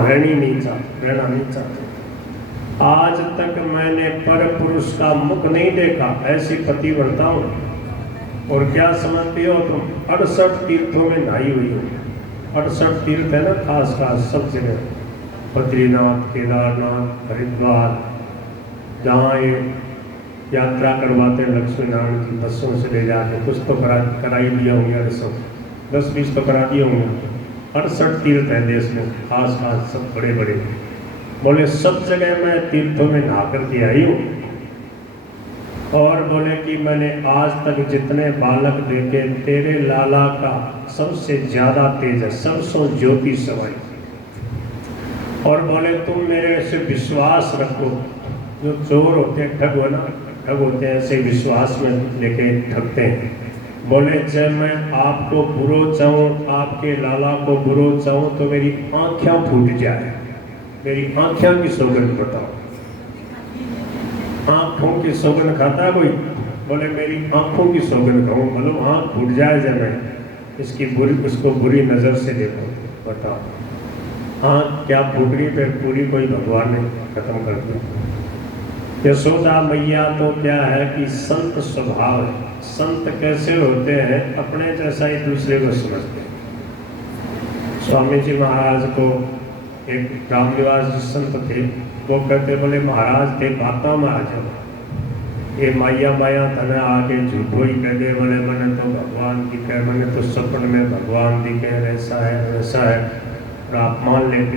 रहना नहीं चाहते। आज तक मैंने पर पुरुष का मुख नहीं देखा, ऐसी पतिव्रता हूँ। और क्या समझते हो तुम, 68 तीर्थों में नहाई हुई हो। 68 तीर्थ है ना, खास खास सब जगह, बद्रीनाथ, केदारनाथ, हरिद्वार, जहाँ ये यात्रा करवाते हैं लक्ष्मी नारायण की बसों से ले जाके, कुछ तो कराई दिया होंगे, 10-20 तो करा दिए होंगे। 68 तीर्थ हैं देश में, खास खास सब बड़े बड़े। बोले सब जगह मैं तीर्थों में नहा करके आई हूँ। और बोले कि मैंने आज तक जितने बालक देखे, तेरे लाला का सबसे ज्यादा तेज है, सबसे ज्योति समाई। और बोले तुम मेरे से विश्वास रखो, जो चोर होते हैं, ठग हो ना, ठग होते हैं, ऐसे विश्वास में लेके ठगते हैं। बोले जब मैं आपको बुरो चाहूँ, आपके लाला को बुरो चाहूँ, तो मेरी आँखें फूट जाए। मेरी आँखें की सौगंध बताओ, आँखों की सौगंध खाता है कोई? बोले मेरी आँखों की सौगंध कहूँ, बोलो आँख फूट जाए जब मैं उसको बुरी नज़र से देखो। बताओ आँख क्या फूट रही, फिर पूरी कोई भगवान ने खत्म कर दिया। यशोदा मैया तो क्या है कि संत स्वभाव है। संत कैसे होते हैं, अपने जैसा ही दूसरे को समझते हैं। स्वामी जी महाराज को एक रामनिवास जी संत थे, वो कहते बोले महाराज थे बाता में आ जाओ, ये माया माया तने आके झूठो ही कह दे, बोले मैंने तो भगवान दिखे, मैंने तो सपन में भगवान दिखे, ऐसा है वैसा है, और आप मान लेते।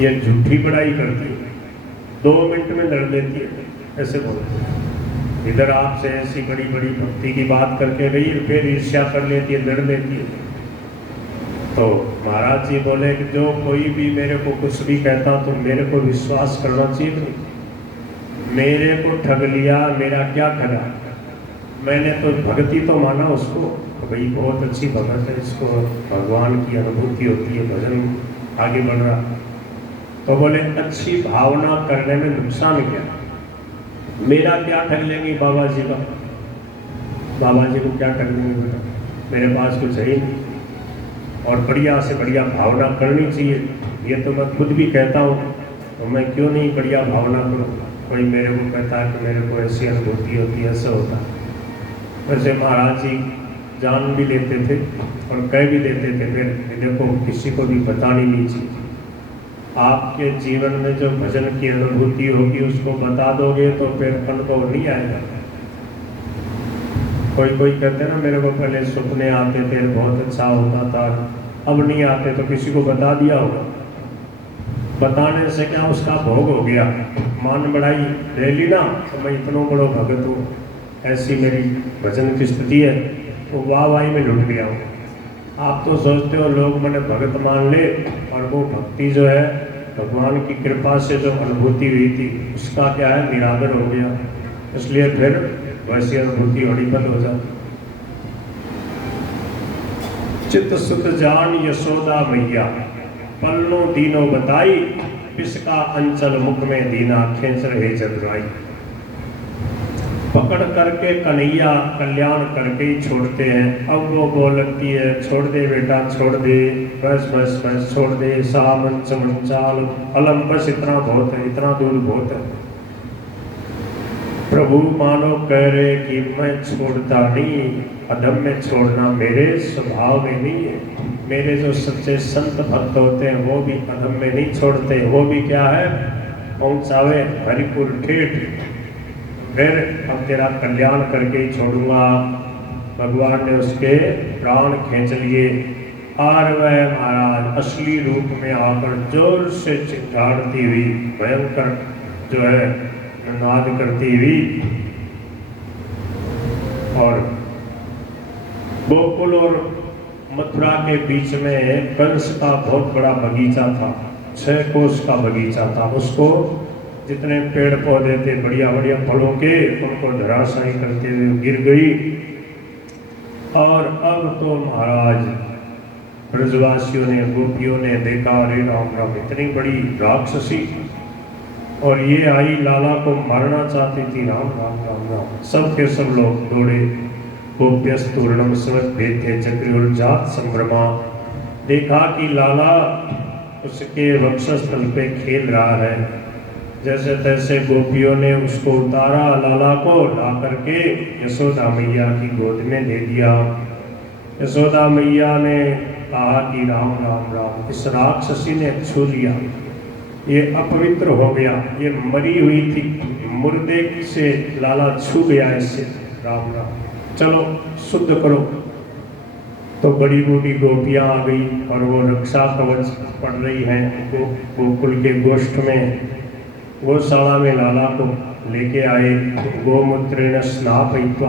ये झूठी बड़ाई करती है, 2 मिनट में लड़ देती है, ऐसे बोलते हैं। इधर आपसे ऐसी बड़ी बड़ी भक्ति की बात करके गई, फिर ईर्ष्या कर लेती है, लड़ लेती है। तो महाराज जी बोले कि जो कोई भी मेरे को कुछ भी कहता तो मेरे को विश्वास करना चाहिए। नहीं, मेरे को ठग लिया, मेरा क्या ठगा, मैंने तो भक्ति तो माना उसको, तो भाई बहुत अच्छी भगत है, इसको भगवान की अनुभूति होती है, भजन आगे बढ़ रहा। तो बोले अच्छी भावना करने में नुकसान क्या, मेरा क्या ठग लेंगे बाबा जी का, बाबा जी को क्या ठग लेंगे बेटा, मेरे पास कुछ है ही नहीं। और बढ़िया से बढ़िया भावना करनी चाहिए, ये तो मैं खुद भी कहता हूँ, तो मैं क्यों नहीं बढ़िया भावना करूँ। कोई मेरे को कहता है कि मेरे को ऐसी अनुभूति होती है, ऐसा होता है। वैसे महाराज जी जान भी लेते थे और कह भी देते थे, फिर देखो किसी को भी बतानी नहीं चाहिए। आपके जीवन में जो भजन की अनुभूति होगी उसको बता दोगे तो फिर अनुभव नहीं आएगा। कोई कोई कहते हैं ना, मेरे को पहले सपने आते थे, बहुत अच्छा होता था, अब नहीं आते, तो किसी को बता दिया होगा। बताने से क्या उसका भोग हो गया, मान बढ़ाई ले ली ना, तो मैं इतना बड़ा भगत हूँ, ऐसी मेरी भजन की स्थिति है, वो वाहवाही में लुट गया हूँ। आप तो सोचते हो लोग मैंने भगत मान ले, और वो भक्ति जो है भगवान की कृपा से जो अनुभूति हुई थी उसका क्या है, निरादर हो गया, इसलिए फिर वैसी अनुभूति होनी बंद हो जाती। चित्त सुत जान यशोदा मैया, पल्लो दीनो बताई, पिसका अंचल मुख में दीना, खींच रहे जदुराई। पकड़ करके कन्हैया कल्याण करके ही छोड़ते हैं। अब वो बोल लगती है छोड़ दे बेटा छोड़ दे, बस बस बस छोड़ दे, सामन चमचाल अलम, बस इतना बहुत है, इतना दूर बहुत है। प्रभु मानो कह रहे कि मैं छोड़ता नहीं, अधम में छोड़ना मेरे स्वभाव में नहीं है। मेरे जो सच्चे संत भक्त होते हैं वो भी अधम में नहीं छोड़ते, वो भी क्या है, पहुंचावे हरिपुर ठेठ, फिर अब तेरा कल्याण करके ही छोड़ूंगा। भगवान ने उसके प्राण खींच लिए, और वह महाराज असली रूप में आकर जोर से चिल्लाती हुई, भयंकर जो है नाद करती हुई, और गोकुल और मथुरा के बीच में कंस का बहुत बड़ा बगीचा था, 6 कोस का बगीचा था। उसको जितने पेड़ पौधे थे बढ़िया बढ़िया फलों के, उनको धराशायी करते हुए गिर गई। और अब तो महाराज ब्रजवासियों ने, गोपियों ने देखा, अरे राम राम, इतनी बड़ी राक्षसी, और ये आई लाला को मारना चाहती थी। राम राम राम राम, सब के सब लोग दौड़े। गोप्यस्तूर्णम स्मृत भेद्य चक्र जात संभ्रमा, देखा कि लाला उसके वक्षस्थल पे खेल रहा है। जैसे तैसे गोपियों ने उसको उतारा, लाला को ला करके यशोदा मैया की गोद में दे दिया। यशोदा मैया ने कहा कि राम राम राम। इस राक्षसी ने छू लिया, ये अपवित्र हो गया, ये मरी हुई थी, मुर्दे से लाला छू गया इससे, राम राम, चलो शुद्ध करो। तो बड़ी बूढ़ी गोपियाँ आ गई और वो रक्षा कवच पढ़ रही हैं गोकुल के गोष्ठ में। गौशाला में लाला को लेके आए। गोमूत्रेण स्नापयित्वा,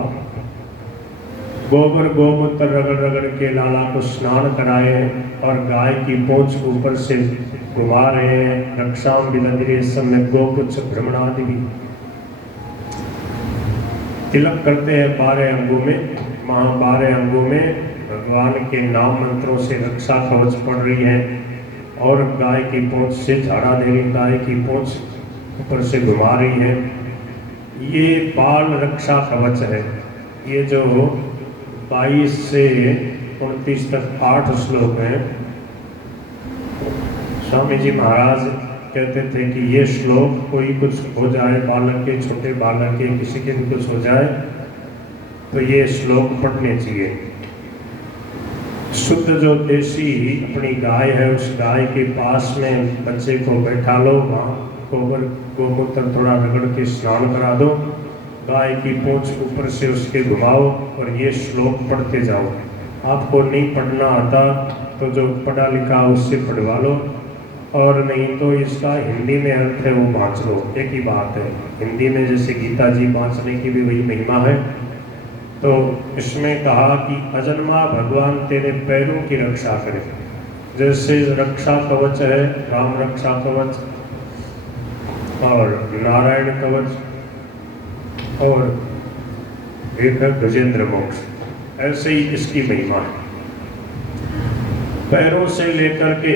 गोमूत्र रगड़ रगड़ के लाला को स्नान कराए और गाय की पूंछ ऊपर से घुमा रहे हैं। रक्षाम विदंद्रे सम्यक गोपुच्छ भ्रमणादि भी तिलक करते हैं 12 अंगों में। 12 अंगों में भगवान के नाम मंत्रों से रक्षा कवच पढ़ रही है और गाय की पूंछ से झाड़ा दे रही, गाय की पूंछ ऊपर से घुमा रही है। ये बाल रक्षा कवच है। ये जो 22 से 29 तक 8 श्लोक हैं। स्वामी जी महाराज कहते थे कि ये श्लोक कोई कुछ हो जाए, बालक के, छोटे बालक के, किसी के भी कुछ हो जाए तो ये श्लोक पढ़ने चाहिए। शुद्ध जो देसी अपनी गाय है, उस गाय के पास में बच्चे को बैठा लो, वहाँ गोमूत्र थोड़ा रगड़ के स्नान करा दो, गाय की पूंछ ऊपर से उसके घुमाओ और ये श्लोक पढ़ते जाओ। आपको नहीं पढ़ना आता तो जो पढ़ा लिखा उससे पढ़वा लो, और नहीं तो इसका हिंदी में अर्थ है वो बाँच लो, एक ही बात है। हिंदी में जैसे गीता जी बाँचने की भी वही महिमा है। तो इसमें कहा कि अजन्मा भगवान तेरे पैरों की रक्षा करे। जैसे रक्षा कवच है, राम रक्षा कवच और नारायण कवच और एक है गजेंद्र मोक्ष, ऐसे ही इसकी महिमा है। पैरों से लेकर के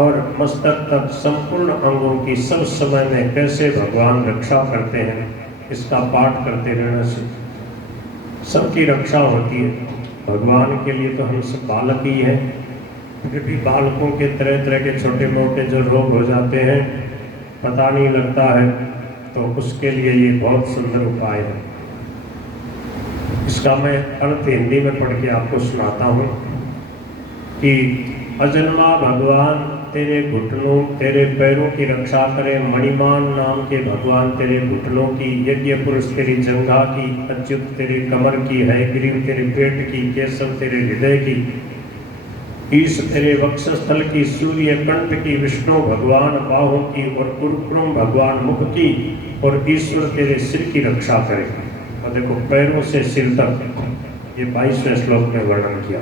और मस्तक तक संपूर्ण अंगों की सब समय में कैसे भगवान रक्षा करते हैं, इसका पाठ करते रहने से सबकी रक्षा होती है। भगवान के लिए तो हम सब बालक ही हैं, फिर भी बालकों के तरह तरह के छोटे मोटे जो रोग हो जाते हैं, पता नहीं लगता है, तो उसके लिए ये बहुत सुंदर उपाय है। इसका मैं अर्थ हिंदी में पढ़ के आपको सुनाता हूँ कि अजन्मा भगवान तेरे घुटनों, तेरे पैरों की रक्षा करें। मणिमान नाम के भगवान तेरे घुटनों की, यज्ञ पुरुष तेरी जंघा की, अच्युत तेरी कमर की, हयग्रीव तेरे पेट की, केशव तेरे हृदय की, ईश तेरे वक्षस्थल की, सूर्य कंठ की, विष्णु भगवान बाहों की और कुरुक्रम भगवान मुख की, और ईश्वर तेरे सिर की रक्षा करे। और देखो पैरों से सिर तक, ये 22वें श्लोक में वर्णन किया।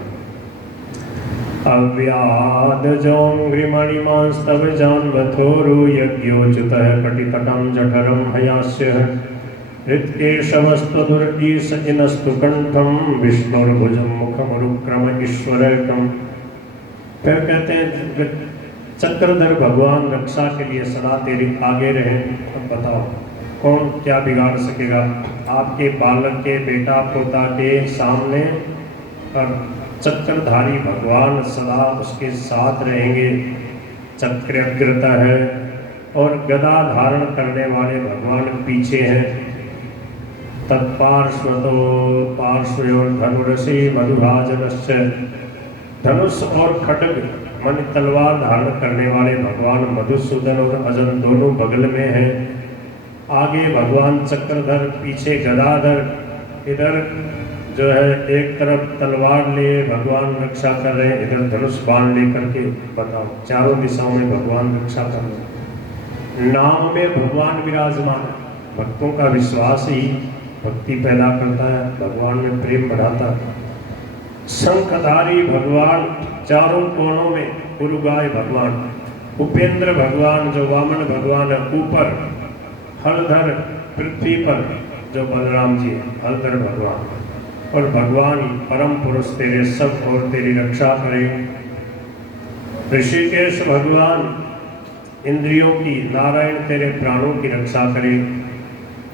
अव्यादजोऽङ्घ्रिमणिमांस्तव जान्वथोरो यज्ञोच्युतः कटितटं जठरं हयास्य हृत्केशवस्त्वदुर्गीस इनस्तु कंठं विष्णुर्भुजं मुखमरुक्रम ईश्वरकम्। फिर कहते हैं चक्रधर भगवान रक्षा के लिए सदा तेरे आगे रहे। अब बताओ कौन क्या बिगाड़ सकेगा आपके बालक के, बेटा पोता के सामने। और चक्रधारी भगवान सदा उसके साथ रहेंगे। चक्रग्रता है और गदा धारण करने वाले भगवान पीछे हैं। तत्पार्श्वतो पार्श्वयोर धनुरसे मधुभाजनस्य, धनुष और खड्ग मन तलवार धारण करने वाले भगवान मधुसूदन और अजन दोनों बगल में हैं। आगे भगवान चक्रधर, पीछे गदाधर। इधर जो है एक तरफ तलवार लिए भगवान रक्षा कर रहे हैं, इधर धनुष बाण लेकर के। बताओ चारों दिशाओं में भगवान रक्षा कर रहे हैं। नाम में भगवान विराजमान। भक्तों का विश्वास ही भक्ति पैदा करता है, भगवान में प्रेम बढ़ाता है। शंखधारी भगवान, चारों कोणों में गुरुगाय भगवान, उपेंद्र भगवान जो वामन भगवान है ऊपर, हलधर पृथ्वी पर जो बलराम जी है, हलधर भगवान। और भगवान परम पुरुष तेरे सब और तेरी रक्षा करें। ऋषिकेश भगवान इंद्रियों की, नारायण तेरे प्राणों की रक्षा करें।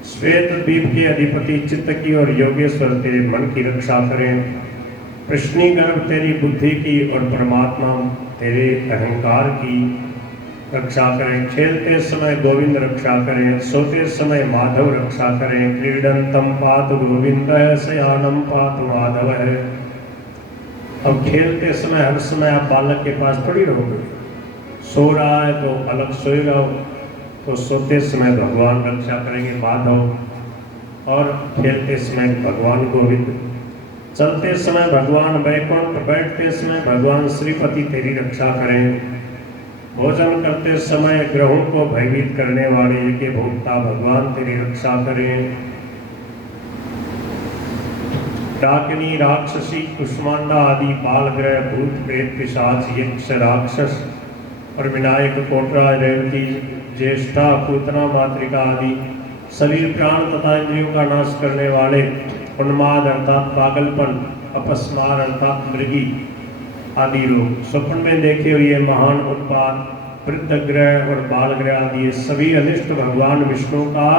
श्वेत द्वीप के अधिपति चित्त की और योगेश्वर तेरे मन की रक्षा करें। कृष्णी गर्भ तेरी बुद्धि की और परमात्मा तेरे अहंकार की रक्षा करें। खेलते समय गोविंद रक्षा करें, सोते समय माधव रक्षा करें। क्रीडंतम पात गोविंद शयानम पात माधव है। अब खेलते समय हर समय आप बालक के पास थोड़ी रहोगे, सो रहा है तो अलग सोएगा, तो सोते समय भगवान रक्षा करेंगे माधव, और खेलते समय भगवान गोविंद, चलते समय भगवान वैकुंठ, बैठते समय भगवान श्रीपति तेरी रक्षा करें। भोजन करते समय ग्रहों को भयभीत करने वाले के भोक्ता भगवान तेरी रक्षा करें। डाकिनी, राक्षसी, कुष्मांडा आदि बाल ग्रह, भूत प्रेत, पिशाच, यक्ष, राक्षस और विनायक, कोटरा, रेवती, ज्येष्ठा, पूतना, मातृका आदि शरीर, प्राण तथा इंद्रियों का नाश करने वाले, उन्माद अर्थात पागलपन, अपस्मार अर्थात मृगी आदि लोग, स्वप्न में देखे हुए महान उत्पाद, वृद्ध ग्रह और बाल ग्रह आदि सभी अनिष्ट भगवान विष्णु का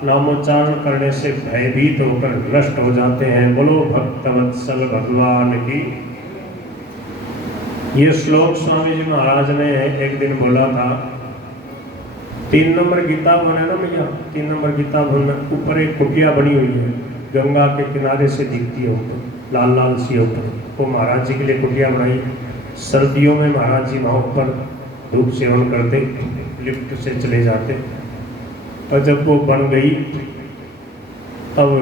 नामोच्चारण करने से भयभीत होकर नष्ट हो जाते हैं। बोलो भक्तवत्सल भगवान की। ये श्लोक स्वामी जी महाराज ने एक दिन बोला था। 3 नंबर गीता भवन है ना भैया, 3 नंबर गीता भवन में ऊपर एक कुटिया बनी हुई है, गंगा के किनारे से दिखती है ऊपर, लाल लाल सी ऊपर, वो महाराज जी के लिए कुटिया बनाई। सर्दियों में महाराज जी वहाँ ऊपर धूप सेवन करते, लिफ्ट से चले जाते, और जब वो बन गई तब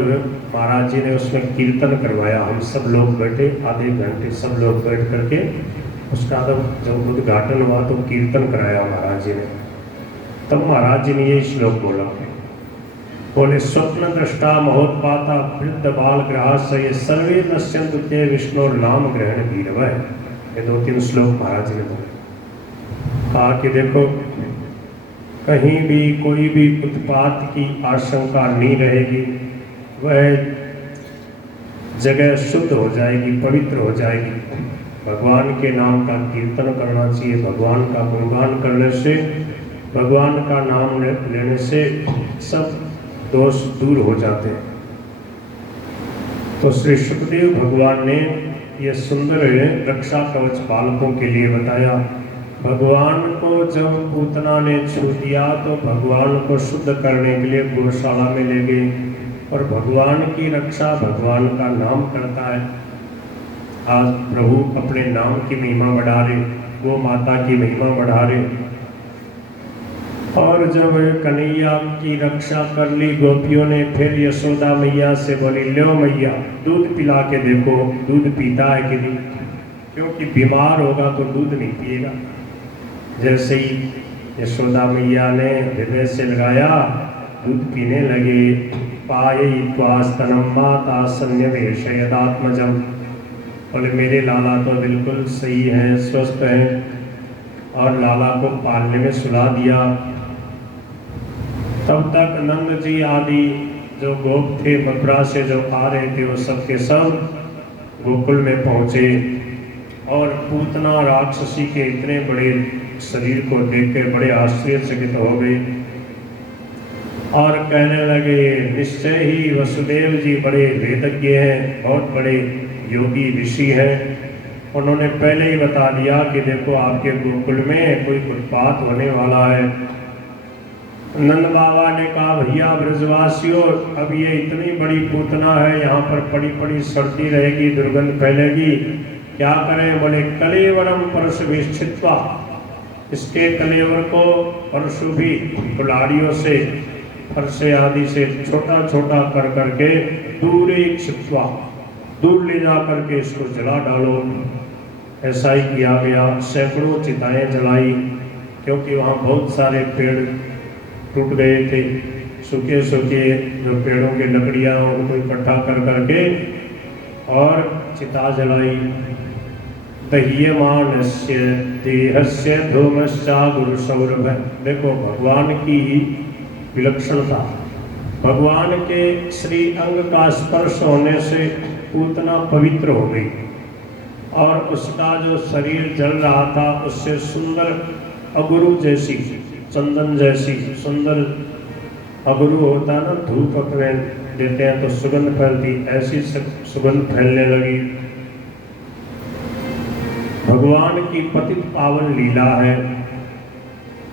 महाराज जी ने उसमें कीर्तन करवाया। हम सब लोग बैठे, आधे घंटे सब लोग बैठ करके उसका जब उद्घाटन हुआ तो कीर्तन कराया महाराज जी ने। तब महाराज जी ने ये श्लोक बोला, बोले स्वप्न दृष्टा महोत्पाता वृद्ध बाल ग्रास ये सर्वे नश्यन्तु ते विष्णु नाम ग्रहण भीरव। ये 2-3 श्लोक महाराज जी ने बोले। कहा कि देखो कहीं भी कोई भी उत्पात की आशंका नहीं रहेगी, वह जगह शुद्ध हो जाएगी, पवित्र हो जाएगी। भगवान के नाम का कीर्तन करना चाहिए, भगवान का गुणगान करने से, भगवान का नाम लेने से सब दोष दूर हो जाते हैं। तो श्री सुखदेव भगवान ने यह सुंदर रक्षा कवच बालकों के लिए बताया। भगवान को जब पूतना ने छू दिया तो भगवान को शुद्ध करने के लिए गौशाला में ले गए, और भगवान की रक्षा भगवान का नाम करता है। आज प्रभु अपने नाम की महिमा बढ़ा रहे, गो माता की महिमा बढ़ा रहे। और जब कन्हैया की रक्षा कर ली गोपियों ने, फिर यशोदा मैया से बोली, लो मैया दूध पिला के देखो दूध पीता है कि नहीं, क्योंकि बीमार होगा तो दूध नहीं पिएगा। जैसे ही यशोदा मैया ने हृदय से लगाया, दूध पीने लगे। पाये त्वास्तनम माता संयमेशयदात्मजम। बोले मेरे लाला तो बिल्कुल सही हैं, स्वस्थ हैं, और लाला को पालने में सुला दिया। तब तक नंद जी आदि जो गोप थे मथुरा से जो आ रहे थे, वो सब के सब गोकुल में पहुँचे, और पूतना राक्षसी के इतने बड़े शरीर को देखकर बड़े आश्चर्यचकित हो गए, और कहने लगे निश्चय ही वसुदेव जी बड़े वेदज्ञ हैं, बहुत बड़े योगी ऋषि हैं। उन्होंने पहले ही बता दिया कि देखो आपके गोकुल में कोई उत्पात होने वाला है। नंद बाबा ने कहा, भैया ब्रजवासियों, अब ये इतनी बड़ी पूतना है, यहाँ पर पड़ी पड़ी सर्दी रहेगी, दुर्गंध फैलेगी, क्या करें? बोले कलेवरम परशुभिश्चित्वा, इसके कलेवर को परशु भी कुल्हाड़ियों से, फरसे आदि से छोटा छोटा कर करके दूर एक छिपवा, दूर ले जा करके इसको जला डालो। ऐसा ही किया गया। सैकड़ों चिताएं जलाई, क्योंकि वहाँ बहुत सारे पेड़ टूट गए थे, सूखे सूखे जो पेड़ों की लकड़ियाँ उनको इकट्ठा कर करके और चिता जलाई। दह्यमानस्य देहस्य धूमश्चा गुरु सौरभ। देखो भगवान की विलक्षणता, भगवान के श्री अंग का स्पर्श होने से पूतना पवित्र हो गई, और उसका जो शरीर जल रहा था उससे सुंदर अगुरु जैसी, चंदन जैसी सुंदर, अगुरु होता ना, धूप अपने देते हैं तो सुगंध फैलती, ऐसी सुगंध फैलने लगी। भगवान की पतित पावन लीला है।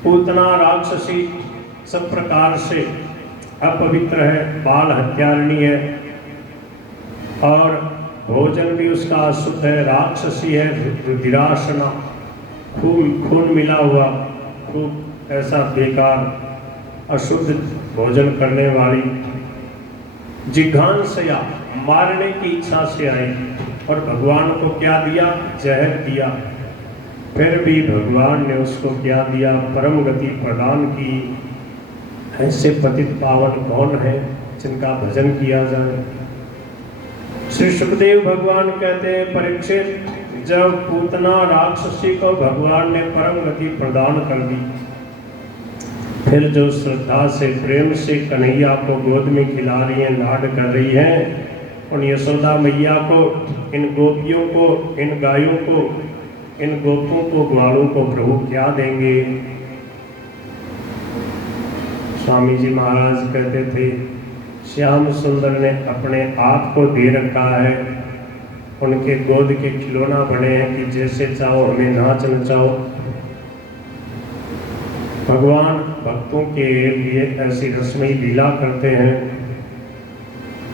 पूतना राक्षसी सब प्रकार से अपवित्र है, बाल हत्यारिणी है और भोजन भी उसका अशुद्ध है, राक्षसी है, रुधिरासना, खून मिला हुआ, खूब ऐसा बेकार अशुद्ध भोजन करने वाली, जिघांसया मारने की इच्छा से आई और भगवान को क्या दिया? जहर दिया। फिर भी भगवान ने उसको क्या दिया? परम गति प्रदान की। ऐसे पतित पावन कौन है जिनका भजन किया जाए? श्री सुखदेव भगवान कहते हैं, परीक्षित, जब पूतना राक्षसी को भगवान ने परम गति प्रदान कर दी, फिर जो श्रद्धा से प्रेम से कन्हैया को गोद में खिला रही है, लाड कर रही है, उन यशोदा मैया को, इन गोपियों को, इन गायों को, इन गोपों को, ग्वालों को प्रभु क्या देंगे? स्वामी जी महाराज कहते थे, श्याम सुंदर ने अपने आप को दे रखा है, उनके गोद के खिलौना बने हैं कि जैसे चाहो हमें नाच नचाओ। भगवान भक्तों के लिए ऐसी रसमयी लीला करते हैं।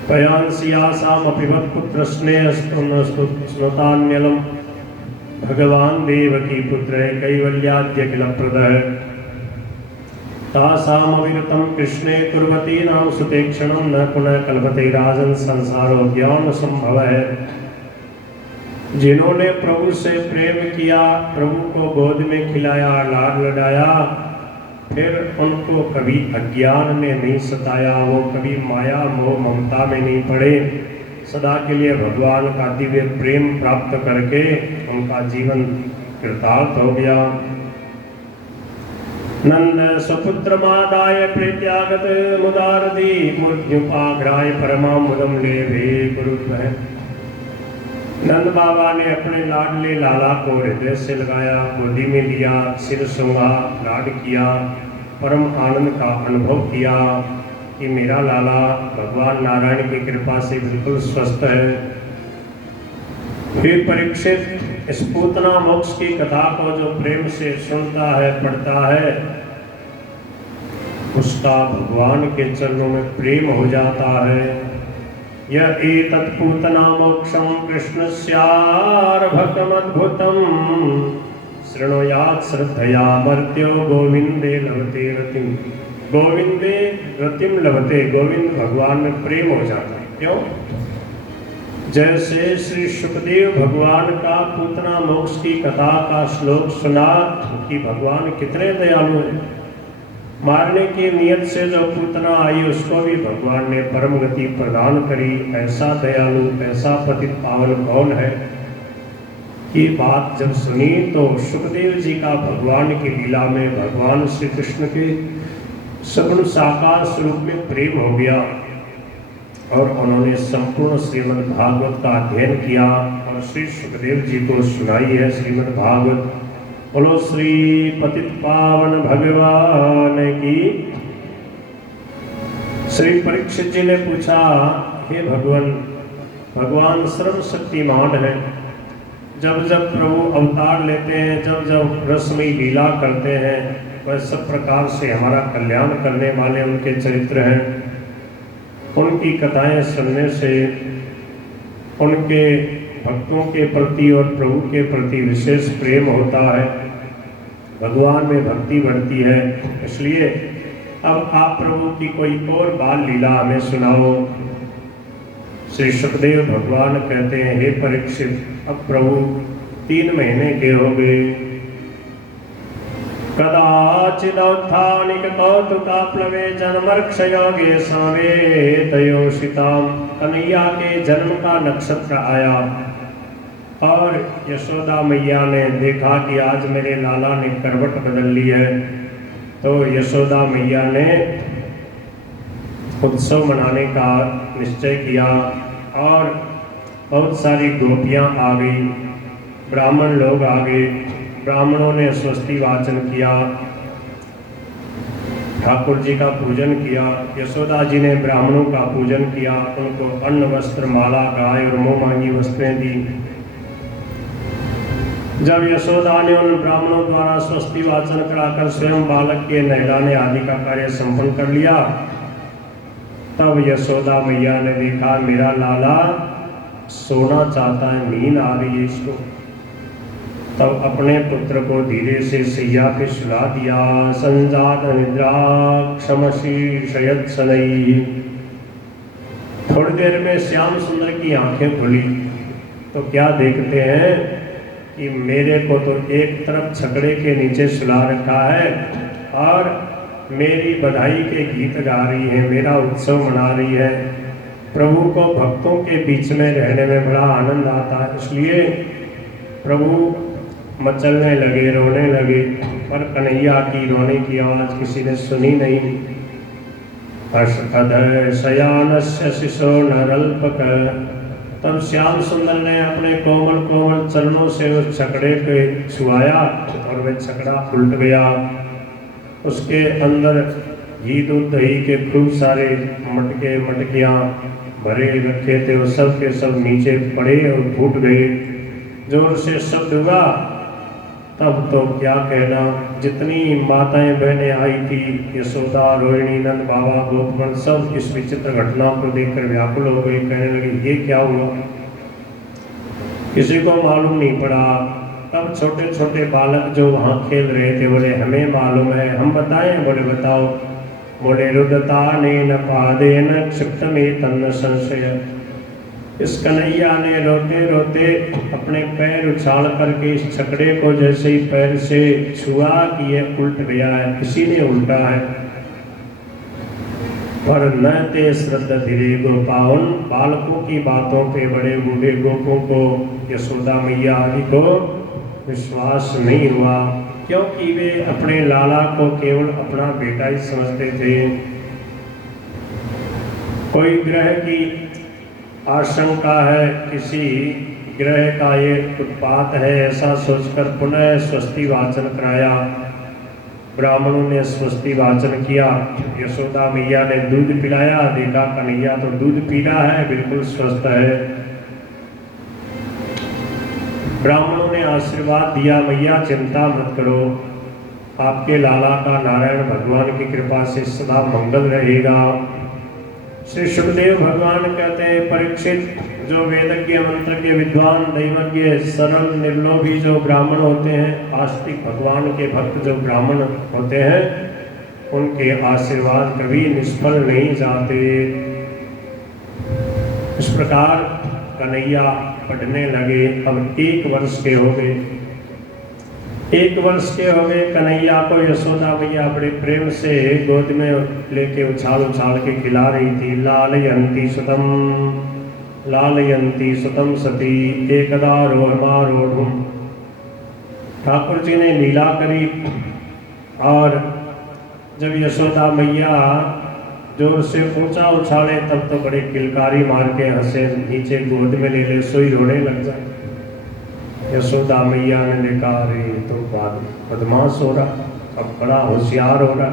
पयांसियासाम अपिवत पुत्र स्नेहस्तुतान्यलम, भगवान देवकी पुत्र कैवल्याद्य किल प्रदः, तासाम अविरतम कृष्णे कुर्वती नाम सुतेक्षणम न पुनः कल्पते राजन संसारो ज्ञान संभव है। जिन्होंने प्रभु से प्रेम किया, प्रभु को गोद में खिलाया, लाड लडाया, फिर उनको कभी अज्ञान ने नहीं सताया, वो कभी माया मोह ममता में नहीं पड़े, सदा के लिए भगवान का दिव्य प्रेम प्राप्त करके उनका जीवन कृतार्थ हो गया। नंद सुपुत्र मादाय प्रीत्यागत मुदारदी, मृत्युपाघ्राय परमा मुदम लेभे गुरुत्व। नंद बाबा ने अपने लाडले लाला को हृदय से लगाया, गोदी में लिया, सिर सूंघा, लाड किया, परम आनंद का अनुभव किया कि मेरा लाला भगवान नारायण की कृपा से बिल्कुल स्वस्थ है। फिर परीक्षित, इस पूतना मोक्ष की कथा को जो प्रेम से सुनता है, पढ़ता है, उसका भगवान के चरणों में प्रेम हो जाता है। यह एतत् पूतना मोक्षं कृष्णस्यार्भकमद्भुतं, शृणुयात् श्रद्धया मर्त्यो गोविंदे लभते रतिम। गोविंदे रतिम लभते, गोविंद भगवान में प्रेम हो जाता है। क्यों? जैसे श्री सुखदेव भगवान का पूतना मोक्ष की कथा का श्लोक सुना कि भगवान कितने दयालु हैं, मारने की नियत से जो पूतना आई उसको भी भगवान ने परम गति प्रदान करी। ऐसा दयालु, ऐसा पतित पावन कौन है? ये बात जब सुनी तो सुखदेव जी का भगवान की लीला में भगवान श्री कृष्ण के सगुण साकार स्वरूप में प्रेम हो गया और उन्होंने संपूर्ण श्रीमद् भागवत का अध्ययन किया और श्री सुखदेव जी को सुनाई है श्रीमद् भागवत। बोलो श्री पतित पावन भगवान की। श्री परीक्षित जी ने पूछा, हे भगवान सर्वशक्तिमान है, जब जब प्रभु अवतार लेते हैं, जब जब रसमयी लीला करते हैं, वह सब प्रकार से हमारा कल्याण करने वाले उनके चरित्र हैं। उनकी कथाएं सुनने से उनके भक्तों के प्रति और प्रभु के प्रति विशेष प्रेम होता है, भगवान में भक्ति बढ़ती है। इसलिए अब आप प्रभु की कोई और बाल लीला हमें सुनाओ। श्री सुखदेव भगवान कहते हैं, हे परीक्षित, अब प्रभु 3 महीने के हो गए। कदाचिदौत्थानिक कौतुकाप्लवे जन्मर्क्षयोगे समेतयोषिताम्, कन्हैया के जन्म का नक्षत्र आया और यशोदा मैया ने देखा कि आज मेरे लाला ने करवट बदल ली है, तो यशोदा मैया ने उत्सव मनाने का निश्चय किया और बहुत सारी गोपियां आ गई, ब्राह्मण लोग आ गए, ब्राह्मणों ने स्वस्ति वाचन किया, ठाकुर जी का पूजन किया। यशोदा जी ने ब्राह्मणों का पूजन किया, उनको अन्न वस्त्र माला गाय और मोह मांगी वस्तुएं दी। जब यशोदा ने उन ब्राह्मणों द्वारा स्वस्ति वाचन कराकर स्वयं बालक के नहलाने आदि का कार्य संपन्न कर लिया, तब यशोदा मैया ने देखा मेरा लाला सोना चाहता है, नींद आ रही है इसको। तब अपने पुत्र को धीरे से सैया पे सुला दिया। संजात निद्रा क्षमशी शयद सनई। थोड़ी देर में श्याम सुंदर की आंखें खुली तो क्या देखते हैं कि मेरे को तो एक तरफ छकड़े के नीचे सुला रखा है और मेरी बधाई के गीत गा रही है, मेरा उत्सव मना रही है। प्रभु को भक्तों के बीच में रहने में बड़ा आनंद आता है, इसलिए प्रभु मचलने लगे, रोने लगे, पर कन्हैया की रोने की आवाज़ किसी ने सुनी नहीं। शयानस्य शिशो नरल्पक। तब श्याम सुंदर ने अपने कोमल कोमल चरणों से उस छकड़े को छुआया और वह छकड़ा उल्ट गया। उसके अंदर घी दूध दही के खूब सारे मटके मटकियाँ भरे रखे थे, वो सब के सब नीचे पड़े और फूट गए। जोर से शब्द हुआ, तब तो क्या कहना, जितनी माताएं बहनें आई थी, यशोदा, रोहिणी, नंद बाबा, गोपगण, सब इस विचित्र घटना को देखकर व्याकुल हो गई। कहने लगे ये क्या हुआ, किसी को मालूम नहीं पड़ा। तब छोटे छोटे बालक जो वहाँ खेल रहे थे बोले हमें मालूम है, हम बताएं। बोले बताओ। बोले रुदता ने न पादे न क्षिप्त में तन्न संशय। इस कन्हैया ने रोते रोते अपने पैर उछाल करके इस छकड़े को जैसे ही पैर से छुआ कि ये उल्ट गया है, किसी ने उल्टा है। पर न ते श्रद्धा धीरे गोपाउन। बालकों की बातों पे बड़े बूढ़े गोपों को, यशोदा मैया आदि को विश्वास नहीं हुआ, क्योंकि वे अपने लाला को केवल अपना बेटा ही समझते थे। कोई ग्रह की आशंका है, किसी ग्रह का ये उत्पात है, ऐसा सोचकर पुनः स्वस्ति वाचन कराया। ब्राह्मणों ने स्वस्ति वाचन किया। यशोदा मैया ने दूध पिलाया, देखा कन्हैया तो दूध पी रहा है, बिल्कुल स्वस्थ है। ब्राह्मणों ने आशीर्वाद दिया, मैया चिंता मत करो, आपके लाला का नारायण भगवान की कृपा से सदा मंगल रहेगा। श्री सुखदेव भगवान कहते हैं, परीक्षित, जो वेदज्ञ मंत्र के विद्वान, दैवज्ञ, सरल, निर्लोभी जो ब्राह्मण होते हैं, आस्तिक भगवान के भक्त जो ब्राह्मण होते हैं, उनके आशीर्वाद कभी निष्फल नहीं जाते। इस प्रकार कन्हैया पढ़ने लगे। अब 1 वर्ष के हो गए। 1 वर्ष के हो गए। कन्हैया को यशोदा मैया बड़े प्रेम से गोद में लेके उछाल उछाल के खिला रही थी। लालयंती सुतम सती एकदा रोहमारोढ़। ठाकुर जी ने लीला करी और जब यशोदा मैया जोर से ऊंचा उछाले तब तो बड़े किलकारी मार के हंसे, नीचे गोद में ले ले सोई रोने लग जाए। यशोदा मैया ने देखा, अरे तो बदमाश हो रहा, अब बड़ा होशियार हो रहा,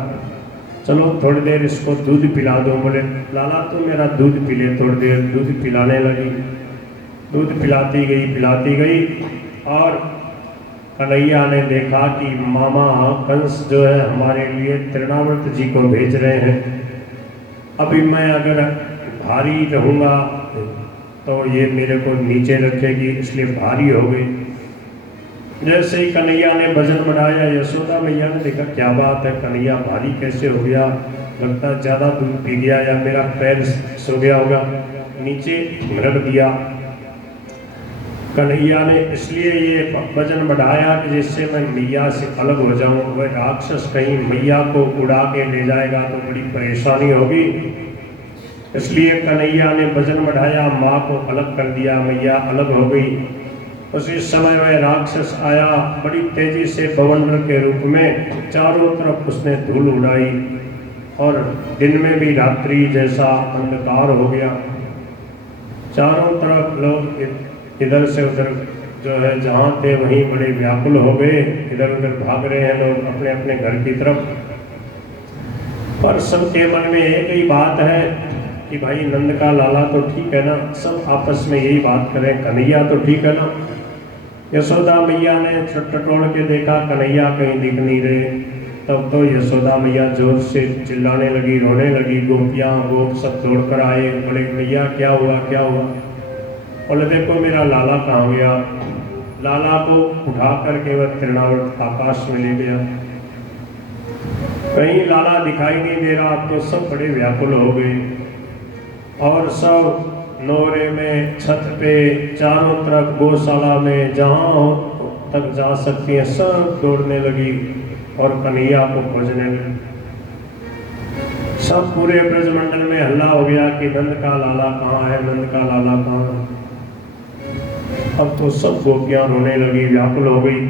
चलो थोड़ी देर इसको दूध पिला दो। बोले लाला तू मेरा दूध पी ले। थोड़ी देर दूध पिलाने लगी, दूध पिलाती गई और कन्हैया ने देखा कि मामा कंस जो है हमारे लिए तृणावर्त जी को भेज रहे हैं। अभी मैं अगर भारी रहूँगा तो ये मेरे को नीचे रखेगी, इसलिए भारी हो गई। जैसे ही कन्हैया ने वजन बढ़ाया, यशोदा मैया ने देखा क्या बात है, कन्हैया भारी कैसे हो गया, लगता है ज़्यादा दूध पी गया या मेरा पैर सो गया होगा, नीचे रख दिया। कन्हैया ने इसलिए ये वजन बढ़ाया कि जिससे मैं मैया से अलग हो जाऊं। वह राक्षस कहीं मैया को उड़ा के ले जाएगा तो बड़ी परेशानी होगी, इसलिए कन्हैया ने वजन बढ़ाया, माँ को अलग कर दिया, मैया अलग हो गई। उसी समय वह राक्षस आया, बड़ी तेजी से बवंडर के रूप में चारों तरफ उसने धूल उड़ाई और दिन में भी रात्रि जैसा अंधकार हो गया। चारों तरफ लोग इधर से उधर जो है जहाँ थे वहीं बड़े व्याकुल हो गए, इधर उधर भाग रहे हैं लोग अपने अपने घर की तरफ। पर सबके मन में एक ही बात है कि भाई नंद का लाला तो ठीक है ना, सब आपस में यही बात करें, कन्हैया तो ठीक है ना। यशोदा मैया ने टटोल के देखा कन्हैया कहीं दिख नहीं रहे। तब तो यशोदा मैया जोर से चिल्लाने लगी, रोने लगी। गोपियाँ गोप सब दौड़ कर आए, बोले मैया क्या हुआ क्या हुआ? बोले देखो मेरा लाला कहाँ गया। लाला को उठा करके वह तृणावर्त आकाश में ले गया। कहीं लाला दिखाई नहीं दे रहा। अब तो सब बड़े व्याकुल हो गए और सब नौरे में, छत पे, चारों तरफ गौशाला में, जहाँ तक जा सकती है सब दौड़ने लगी और कन्हैया को खोजने लगी। सब पूरे ब्रजमंडल में हल्ला हो गया कि नंद का लाला कहाँ है, नंद का लाला कहाँ है। अब तो सब गोपियां रोने लगी, व्याकुल हो गई।